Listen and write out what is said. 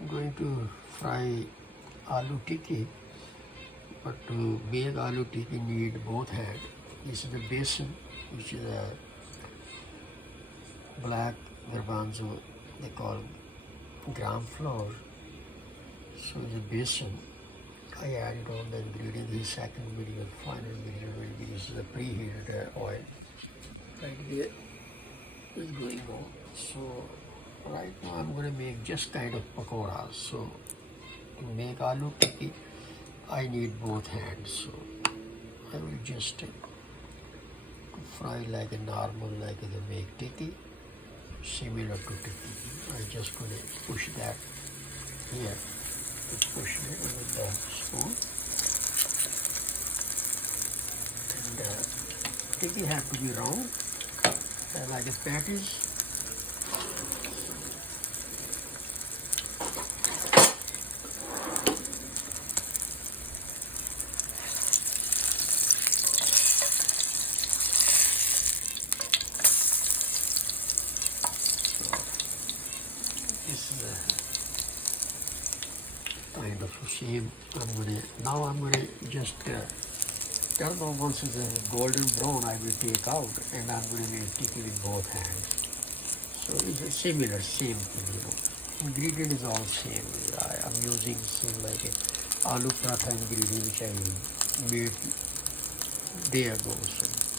I'm going to fry Aloo Tiki, but to make Aloo Tiki need both hands. This is the basin, which is a black garbanzo, they call gram flour. So the basin, I added all the ingredients. The second ingredient, final ingredient will be this is the preheated oil. Right here is going on. So right now I'm going to make just kind of pakoras. So to make Aloo Tiki, I need both hands. So I will just fry like a normal, like they make tiki, similar to tiki. I just going to push that here. Push it with the spoon. And tiki have to be round, like a patties. This is kind of same. I'm gonna just turn on once it's a golden brown. I will take out, and I'm gonna make tiki with both hands. So it's a similar, same thing. Ingredient is all same. I'm using same like a aloo paratha ingredient which I made day ago. So